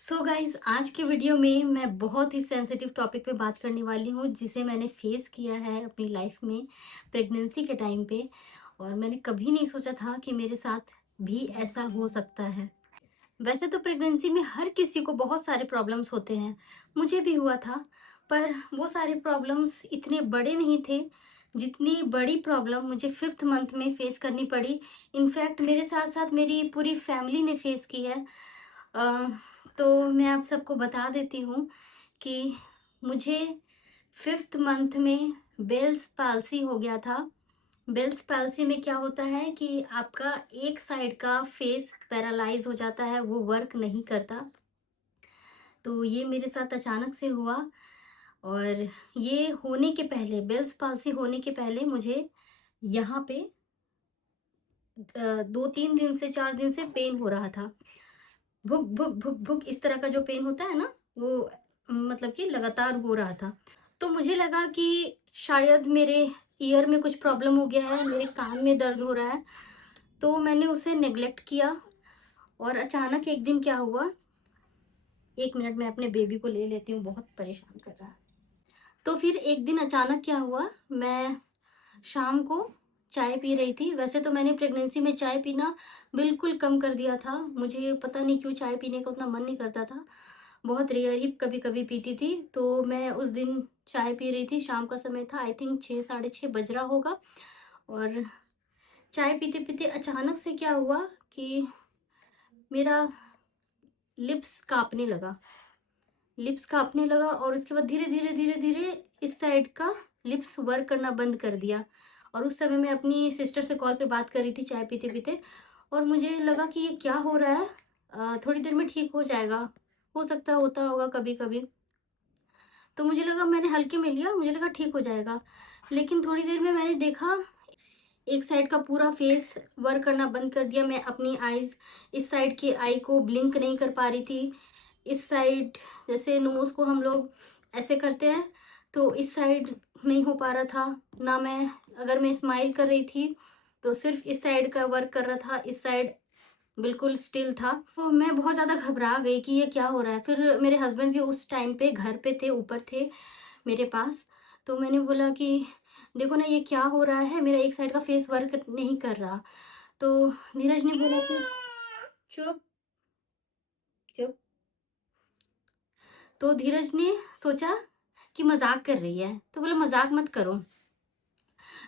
So guys आज के video में मैं बहुत ही सेंसिटिव टॉपिक पे बात करने वाली हूँ जिसे मैंने फेस किया है अपनी लाइफ में प्रेगनेंसी के टाइम पे। और मैंने कभी नहीं सोचा था कि मेरे साथ भी ऐसा हो सकता है। वैसे तो प्रेगनेंसी में हर किसी को बहुत सारे प्रॉब्लम्स होते हैं, मुझे भी हुआ था। पर वो सारे प्रॉब्लम्स इतने बड़े नहीं थे जितनी बड़ी प्रॉब्लम मुझे फिफ्थ मंथ में फेस करनी पड़ी। इनफैक्ट मेरे साथ साथ मेरी पूरी फैमिली ने फेस की है। अ, तो मैं आप सबको बता देती हूँ कि मुझे फिफ्थ मंथ में बेल्स पाल्सी हो गया था। बेल्स पाल्सी में क्या होता है कि आपका एक साइड का फेस पैरालाइज हो जाता है, वो वर्क नहीं करता। तो ये मेरे साथ अचानक से हुआ। और ये होने के पहले, बेल्स पाल्सी होने के पहले मुझे यहाँ पे 2-3 दिन से 4 दिन से पेन हो रहा था। भुक भुक भुक भुक इस तरह का जो पेन होता है ना, वो मतलब कि लगातार हो रहा था। तो मुझे लगा कि शायद मेरे ईयर में कुछ प्रॉब्लम हो गया है, मेरे कान में दर्द हो रहा है। तो मैंने उसे नेग्लेक्ट किया। और अचानक एक दिन क्या हुआ, 1 मिनट में अपने बेबी को ले लेती हूँ, बहुत परेशान कर रहा है। तो फिर एक दिन अचानक क्या हुआ, मैं शाम को चाय पी रही थी। वैसे तो मैंने प्रेगनेंसी में चाय पीना बिल्कुल कम कर दिया था, मुझे पता नहीं क्यों चाय पीने का उतना मन नहीं करता था। बहुत रेयर ही कभी कभी पीती थी। तो मैं उस दिन चाय पी रही थी, शाम का समय था, आई थिंक 6 साढ़े 6 बज रहा होगा। और चाय पीते पीते अचानक से क्या हुआ कि मेरा लिप्स कांपने लगा। लिप्स कांपने लगा और उसके बाद धीरे धीरे धीरे धीरे इस साइड का लिप्स वर्क करना बंद कर दिया। और उस समय मैं अपनी सिस्टर से कॉल पे बात कर रही थी चाय पीते पीते। और मुझे लगा कि ये क्या हो रहा है, थोड़ी देर में ठीक हो जाएगा, हो सकता है होता होगा कभी कभी। तो मुझे लगा, मैंने हल्के में लिया, मुझे लगा ठीक हो जाएगा। लेकिन थोड़ी देर में मैंने देखा एक साइड का पूरा फेस वर्क करना बंद कर दिया। मैं अपनी आईज, इस साइड की आई को ब्लिंक नहीं कर पा रही थी। इस साइड, जैसे नोज को हम लोग ऐसे करते हैं, तो इस साइड नहीं हो पा रहा था ना। मैं, अगर मैं स्माइल कर रही थी तो सिर्फ इस साइड का वर्क कर रहा था, इस साइड बिल्कुल स्टिल था। तो मैं बहुत ज़्यादा घबरा गई कि ये क्या हो रहा है। फिर मेरे हस्बैंड भी उस टाइम पे घर पे थे, ऊपर थे मेरे पास। तो मैंने बोला कि देखो ना, ये क्या हो रहा है, मेरा एक साइड का फेस वर्क नहीं कर रहा। तो धीरज ने बोला कि चुप चुप। तो धीरज ने सोचा कि मजाक कर रही है, तो बोला मजाक मत करो।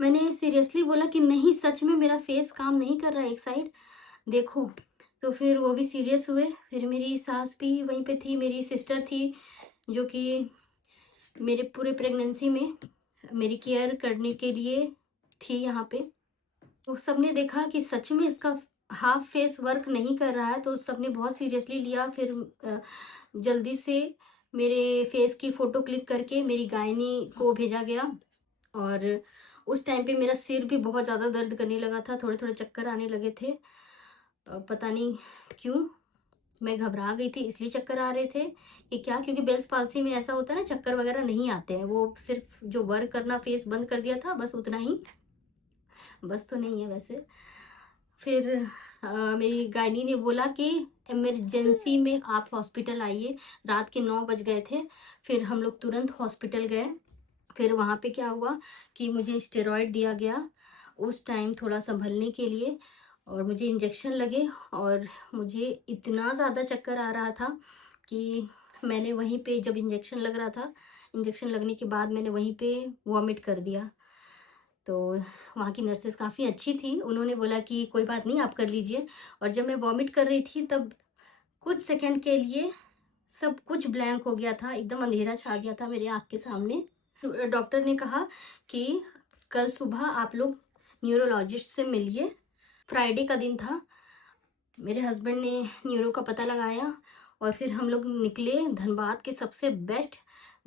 मैंने सीरियसली बोला कि नहीं, सच में मेरा फेस काम नहीं कर रहा है एक साइड, देखो। तो फिर वो भी सीरियस हुए। फिर मेरी सास भी वहीं पे थी, मेरी सिस्टर थी जो कि मेरे पूरे प्रेगनेंसी में मेरी केयर करने के लिए थी यहाँ पे। तो सबने देखा कि सच में इसका हाफ फेस वर्क नहीं कर रहा है, तो सबने बहुत सीरियसली लिया। फिर जल्दी से मेरे फेस की फ़ोटो क्लिक करके मेरी गायनी को भेजा गया। और उस टाइम पे मेरा सिर भी बहुत ज़्यादा दर्द करने लगा था, थोड़े-थोड़े चक्कर आने लगे थे। पता नहीं क्यों, मैं घबरा गई थी इसलिए चक्कर आ रहे थे कि क्या, क्योंकि बेल्स पाल्सी में ऐसा होता है ना, चक्कर वगैरह नहीं आते हैं, वो सिर्फ जो वर्क करना फेस बंद कर दिया था, बस उतना ही। बस तो नहीं है वैसे। फिर मेरी गायनी ने बोला कि इमरजेंसी में आप हॉस्पिटल आइए। रात के 9 बज गए थे। फिर हम लोग तुरंत हॉस्पिटल गए। फिर वहाँ पे क्या हुआ कि मुझे स्टेरॉइड दिया गया उस टाइम थोड़ा संभलने के लिए। और मुझे इंजेक्शन लगे। और मुझे इतना ज़्यादा चक्कर आ रहा था कि मैंने वहीं पे, जब इंजेक्शन लग रहा था, इंजेक्शन लगने के बाद मैंने वहीं पे वॉमिट कर दिया। तो वहाँ की नर्सेस काफ़ी अच्छी थी, उन्होंने बोला कि कोई बात नहीं, आप कर लीजिए। और जब मैं वॉमिट कर रही थी तब कुछ सेकंड के लिए सब कुछ ब्लैंक हो गया था, एकदम अंधेरा छा गया था मेरे आँख के सामने। डॉक्टर ने कहा कि कल सुबह आप लोग न्यूरोलॉजिस्ट से मिलिए। फ्राइडे का दिन था। मेरे हस्बैंड ने न्यूरो का पता लगाया और फिर हम लोग निकले धनबाद के सबसे best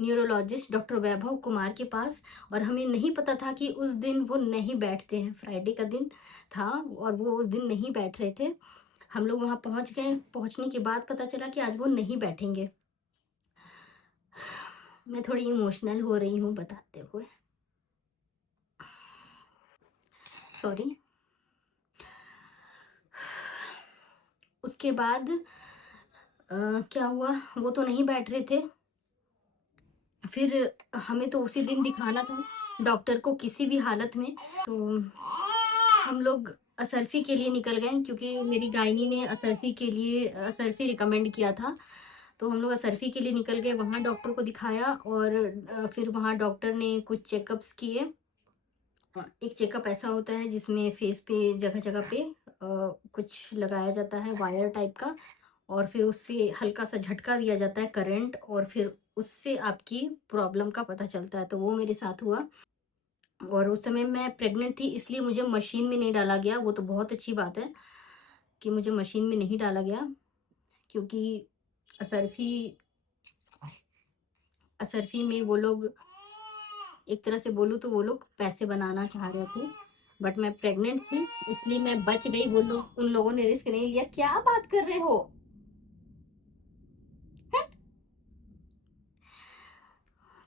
neurologist doctor Vaibhav Kumar के पास। और हमें नहीं पता था कि उस दिन वो नहीं बैठते हैं, फ्राइडे का दिन था और वो उस दिन नहीं बैठ रहे थे। हम लोग वहाँ पहुँच गए, पहुँचने के बाद पता चला कि आज वो नहीं बैठेंगे। मैं थोड़ी इमोशनल हो रही हूँ बताते हुए, सॉरी। उसके बाद क्या हुआ, वो तो नहीं बैठ रहे थे। फिर हमें तो उसी दिन दिखाना था डॉक्टर को किसी भी हालत में। तो हम लोग असरफी के लिए निकल गए, क्योंकि मेरी गायनी ने असरफी के लिए असरफी रिकमेंड किया था। तो हम लोग असरफी के लिए निकल गए, वहाँ डॉक्टर को दिखाया और फिर वहाँ डॉक्टर ने कुछ चेकअप्स किए। एक चेकअप ऐसा होता है जिसमें फेस पे जगह जगह पे कुछ लगाया जाता है वायर टाइप का, और फिर उससे हल्का सा झटका दिया जाता है करंट, और फिर उससे आपकी प्रॉब्लम का पता चलता है। तो वो मेरे साथ हुआ, और उस समय मैं प्रेग्नेंट थी, इसलिए मुझे मशीन में नहीं डाला गया। वो तो बहुत अच्छी बात है कि मुझे मशीन में नहीं डाला गया, क्योंकि असरफी असरफी में वो लोग, एक तरह से बोलूँ तो वो लोग पैसे बनाना चाह रहे थे, बट मैं प्रेग्नेंट थी इसलिए मैं बच गई। वो लोग, उन लोगों ने रिस्क नहीं लिया। क्या बात कर रहे हो? हट!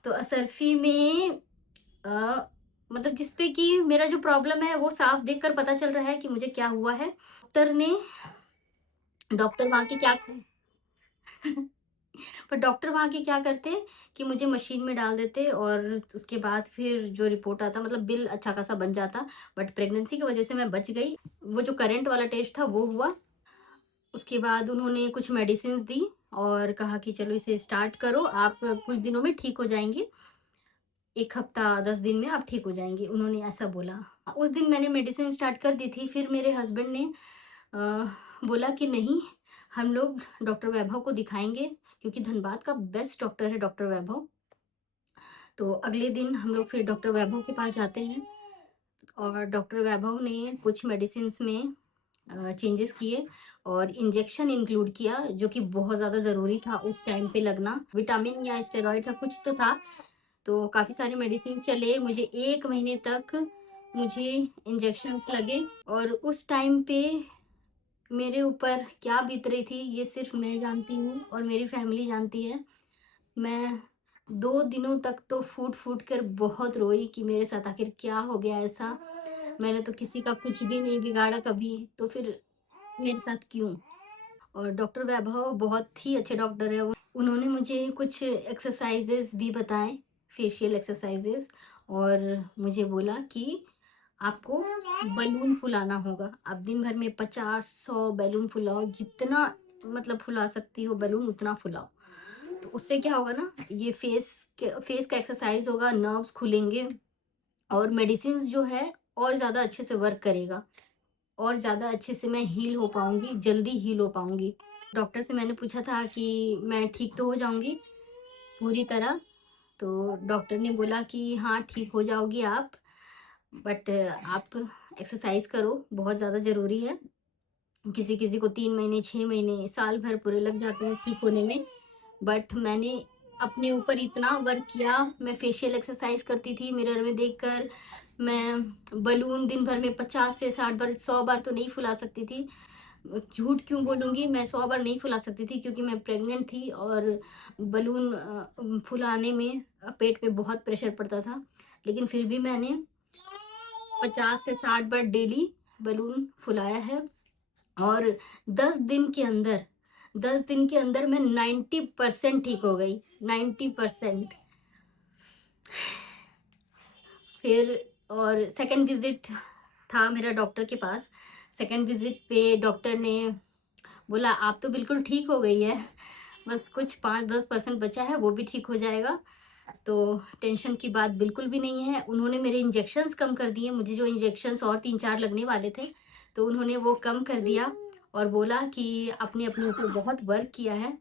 तो असरफी में मतलब जिसपे कि मेरा जो प्रॉब्लम है वो साफ देखकर पता चल रहा है कि मुझे क्या हुआ है। डॉक्टर वहाँ के क्या पर डॉक्टर वहाँ के क्या करते कि मुझे मशीन में डाल देते, और उसके बाद फिर जो रिपोर्ट आता, मतलब बिल अच्छा खासा बन जाता। बट प्रेगनेंसी की वजह से मैं बच गई। वो जो करंट वाला टेस्ट था वो हुआ। उसके बाद उन्होंने कुछ मेडिसिन दी और कहा कि चलो इसे स्टार्ट करो, आप कुछ दिनों में ठीक हो जाएंगी, 1 हफ्ता 10 दिन में आप ठीक हो जाएंगी, उन्होंने ऐसा बोला। उस दिन मैंने मेडिसिन स्टार्ट कर दी थी। फिर मेरे हस्बैंड ने अ, बोला कि नहीं, हम लोग डॉक्टर वैभव को दिखाएंगे, क्योंकि धनबाद का बेस्ट डॉक्टर है डॉक्टर वैभव। तो अगले दिन हम लोग फिर डॉक्टर वैभव के पास जाते हैं, और डॉक्टर वैभव ने कुछ मेडिसिन में चेंजेस किए और इंजेक्शन इंक्लूड किया, जो कि बहुत ज़्यादा ज़रूरी था उस टाइम पे लगना। विटामिन या स्टेरॉइड था, कुछ तो था। तो काफ़ी सारे मेडिसिन चले, मुझे 1 महीने तक मुझे इंजेक्शंस लगे। और उस टाइम पे मेरे ऊपर क्या बीत रही थी ये सिर्फ मैं जानती हूँ और मेरी फैमिली जानती है। मैं 2 दिनों तक तो फूट फूट कर बहुत रोई कि मेरे साथ आखिर क्या हो गया ऐसा। मैंने तो किसी का कुछ भी नहीं बिगाड़ा कभी, तो फिर मेरे साथ क्यों? और डॉक्टर वैभव बहुत ही अच्छे डॉक्टर है। उन्होंने मुझे कुछ एक्सरसाइजेस भी बताए, फेशियल एक्सरसाइजेस, और मुझे बोला कि आपको बलून फुलाना होगा। आप दिन भर में 50-100 बैलून फुलाओ, जितना मतलब फुला सकती हो बैलून उतना फुलाओ। तो उससे क्या होगा ना, ये फेस का एक्सरसाइज होगा, नर्व्स खुलेंगे, और मेडिसिन जो है और ज़्यादा अच्छे से वर्क करेगा, और ज़्यादा अच्छे से मैं हील हो पाऊंगी, जल्दी हील हो पाऊंगी। डॉक्टर से मैंने पूछा था कि मैं ठीक तो हो जाऊंगी पूरी तरह। तो डॉक्टर ने बोला कि हाँ ठीक हो जाओगी आप, बट आप एक्सरसाइज करो, बहुत ज़्यादा ज़रूरी है। किसी किसी को 3 महीने 6 महीने साल भर पूरे लग जाते हैं ठीक होने में। बट मैंने अपने ऊपर इतना वर्क किया। मैं फेशियल एक्सरसाइज करती थी मिरर में देखकर। मैं बलून दिन भर में 50 से 60 बार, 100 बार तो नहीं फुला सकती थी। झूठ क्यों बोलूँगी, मैं 100 बार नहीं फुला सकती थी, क्योंकि मैं प्रेग्नेंट थी और बलून फुलाने में पेट पे बहुत प्रेशर पड़ता था। लेकिन फिर भी मैंने 50 से 60 बार डेली बलून फुलाया है। और 10 दिन के अंदर 10 दिन के अंदर मैं 90% ठीक हो गई, 90%। फिर और सेकंड विजिट था मेरा डॉक्टर के पास। सेकंड विजिट पे डॉक्टर ने बोला आप तो बिल्कुल ठीक हो गई है, बस कुछ 5-10% बचा है, वो भी ठीक हो जाएगा, तो टेंशन की बात बिल्कुल भी नहीं है। उन्होंने मेरे इंजेक्शन्स कम कर दिए, मुझे जो इंजेक्शन्स और 3-4 लगने वाले थे तो उन्होंने वो कम कर दिया, और बोला कि आपने अपने ऊपर बहुत वर्क किया है।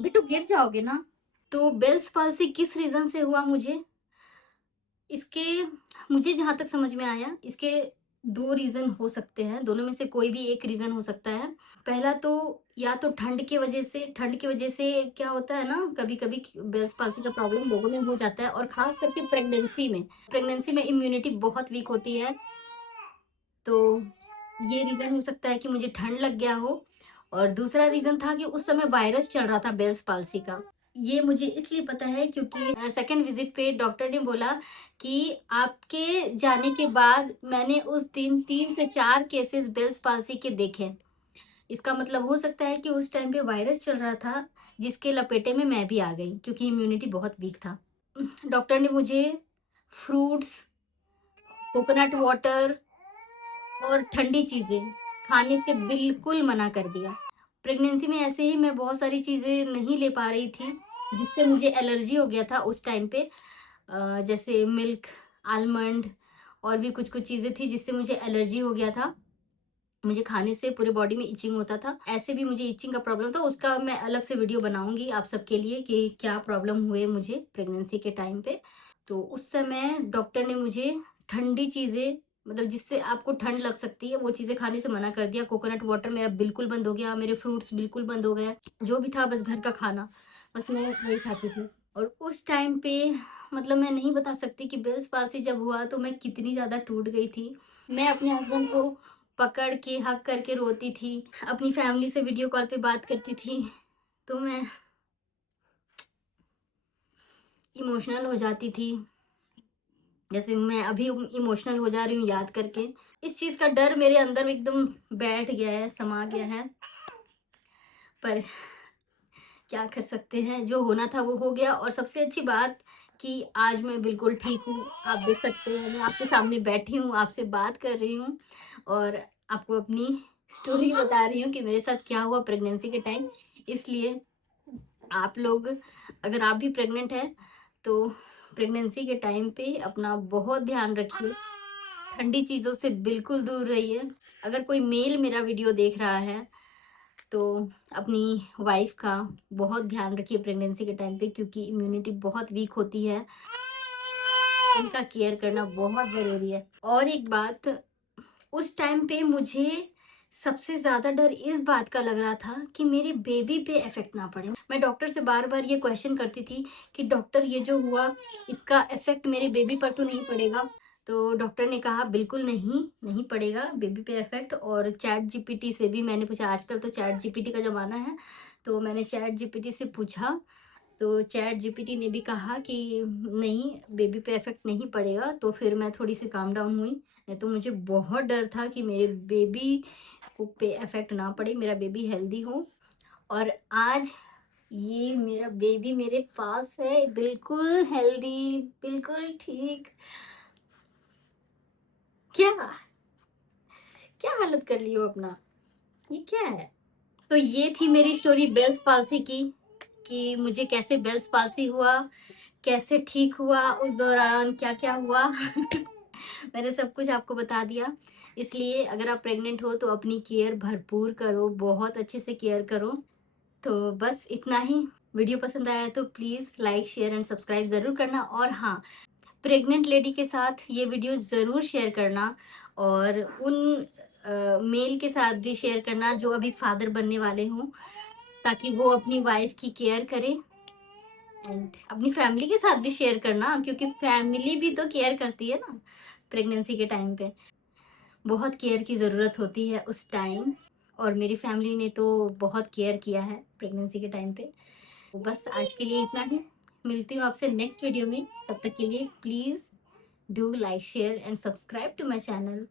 बेटू गिर जाओगे ना। तो बेल्स पाल्सी किस रीज़न से हुआ इसके मुझे जहाँ तक समझ में आया, इसके 2 रीज़न हो सकते हैं, दोनों में से कोई भी एक रीज़न हो सकता है। पहला तो या तो ठंड की वजह से क्या होता है ना, कभी-कभी बेल्स पाल्सी का प्रॉब्लम लोगों में हो जाता है, और ख़ास करके प्रेगनेंसी में इम्यूनिटी बहुत वीक होती है। तो ये रीज़न हो सकता है कि मुझे ठंड लग गया हो। और दूसरा रीज़न था कि उस समय वायरस चल रहा था बेल्स पाल्सी का। ये मुझे इसलिए पता है क्योंकि सेकंड विजिट पे डॉक्टर ने बोला कि आपके जाने के बाद मैंने उस दिन 3 से 4 केसेस बेल्स पाल्सी के देखे। इसका मतलब हो सकता है कि उस टाइम पे वायरस चल रहा था, जिसके लपेटे में मैं भी आ गई, क्योंकि इम्यूनिटी बहुत वीक था। डॉक्टर ने मुझे फ्रूट्स, कोकोनट वाटर और ठंडी चीज़ें खाने से बिल्कुल मना कर दिया। प्रेगनेंसी में ऐसे ही मैं बहुत सारी चीज़ें नहीं ले पा रही थी, जिससे मुझे एलर्जी हो गया था उस टाइम पे। जैसे मिल्क, आलमंड और भी कुछ-कुछ चीज़ें थी जिससे मुझे एलर्जी हो गया था। मुझे खाने से पूरे बॉडी में इचिंग होता था। ऐसे भी मुझे इचिंग का प्रॉब्लम था, उसका मैं अलग से वीडियो बनाऊँगी आप सबके लिए कि क्या प्रॉब्लम हुए मुझे प्रेगनेंसी के टाइम पे। तो उस समय डॉक्टर ने मुझे ठंडी चीज़ें, मतलब जिससे आपको ठंड लग सकती है, वो चीज़ें खाने से मना कर दिया। कोकोनट वाटर मेरा बिल्कुल बंद हो गया, मेरे फ्रूट्स बिल्कुल बंद हो गए। जो भी था बस घर का खाना, बस मैं वही खाती थी। और उस टाइम पे मतलब मैं नहीं बता सकती कि बेल्स पाल्सी जब हुआ तो मैं कितनी ज़्यादा टूट गई थी। मैं अपने हस्बैंड को पकड़ के हग करके रोती थी, अपनी फैमिली से वीडियो कॉल पे बात करती थी, तो मैं इमोशनल हो जाती थी। जैसे मैं अभी इमोशनल हो जा रही हूँ याद करके। इस चीज़ का डर मेरे अंदर एकदम बैठ गया है, समा गया है। पर क्या कर सकते हैं, जो होना था वो हो गया। और सबसे अच्छी बात कि आज मैं बिल्कुल ठीक हूँ। आप देख सकते हैं मैं आपके सामने बैठी हूँ, आपसे बात कर रही हूँ और आपको अपनी स्टोरी बता रही हूँ कि मेरे साथ क्या हुआ प्रेगनेंसी के टाइम। इसलिए आप लोग, अगर आप भी प्रेग्नेंट हैं तो प्रेगनेंसी के टाइम पे अपना बहुत ध्यान रखिए, ठंडी चीज़ों से बिल्कुल दूर रहिए। अगर कोई मेल मेरा वीडियो देख रहा है तो अपनी वाइफ का बहुत ध्यान रखिए प्रेगनेंसी के टाइम पे, क्योंकि इम्यूनिटी बहुत वीक होती है, उनका केयर करना बहुत ज़रूरी है। और एक बात, उस टाइम पे मुझे सबसे ज़्यादा डर इस बात का लग रहा था कि मेरे बेबी पे इफ़ेक्ट ना पड़े। मैं डॉक्टर से बार-बार ये क्वेश्चन करती थी कि डॉक्टर ये जो हुआ इसका इफ़ेक्ट मेरे बेबी पर तो नहीं पड़ेगा? तो डॉक्टर ने कहा बिल्कुल नहीं, नहीं पड़ेगा बेबी पे इफ़ेक्ट। और चैट जीपीटी से भी मैंने पूछा, आजकल तो चैट जीपीटी का ज़माना है, तो मैंने चैट जीपीटी से पूछा, तो चैट जीपीटी ने भी कहा कि नहीं, बेबी पे इफ़ेक्ट नहीं पड़ेगा। तो फिर मैं थोड़ी-सी काम डाउन हुई, नहीं तो मुझे बहुत डर था कि मेरे बेबी को पे इफ़ेक्ट ना पड़े, मेरा बेबी हेल्दी हो। और आज ये मेरा बेबी मेरे पास है, बिल्कुल हेल्दी, बिल्कुल ठीक। क्या? क्या हालत कर ली हो अपना? ये क्या है? तो ये थी मेरी स्टोरी बेल्स पाल्सी की, कि मुझे कैसे बेल्स पाल्सी हुआ, कैसे ठीक हुआ, उस दौरान क्या-क्या हुआ। मैंने सब कुछ आपको बता दिया। इसलिए अगर आप प्रेग्नेंट हो तो अपनी केयर भरपूर करो, बहुत अच्छे से केयर करो। तो बस इतना ही। वीडियो पसंद आया तो please like, share and subscribe ज़रूर करना। और हाँ, प्रेग्नेंट लेडी के साथ ये वीडियो ज़रूर शेयर करना, और उन मेल के साथ भी शेयर करना जो अभी फादर बनने वाले हों, ताकि वो अपनी वाइफ़ की केयर करें। एंड अपनी फैमिली के साथ भी शेयर करना, क्योंकि फैमिली भी तो केयर करती है ना प्रेगनेंसी के टाइम पे। बहुत केयर की ज़रूरत होती है उस टाइम, और मेरी फैमिली ने तो बहुत केयर किया है प्रेगनेंसी के टाइम पे। तो बस आज के लिए इतना ही। मिलती हूँ आपसे नेक्स्ट वीडियो में। तब तक के लिए please do like, share and subscribe to my channel.